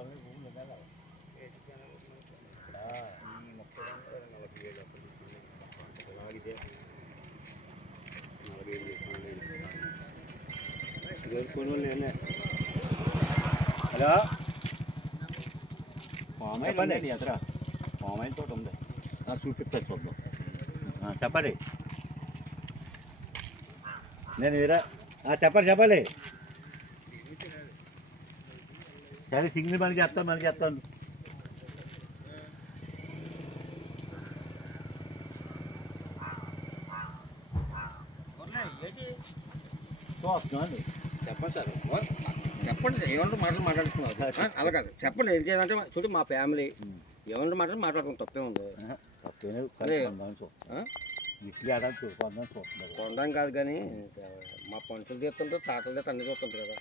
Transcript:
hello చెప్పండి ఎదురా palm oil తోట ఉంది చూపిస్తా చూద్దాం చెప్పండి నేను వీరా చెప్పండి సరే సిగ్నల్ మనకి చెప్తాను చూస్తున్నాను చెప్పండి సార్ చెప్పండి ఏమంటే మాటలు మాట్లాడుతున్నారు అలా కాదు చెప్పండి ఏం చేయాలంటే చూడు మా ఫ్యామిలీ ఏమంటే మాటలు మాట్లాడుకుంటాం తప్పే ఉంది కొనడం కాదు కానీ మా పంచులు తీస్తుంటే తాటలు తీస్తే అన్ని చూస్తుంటారు కదా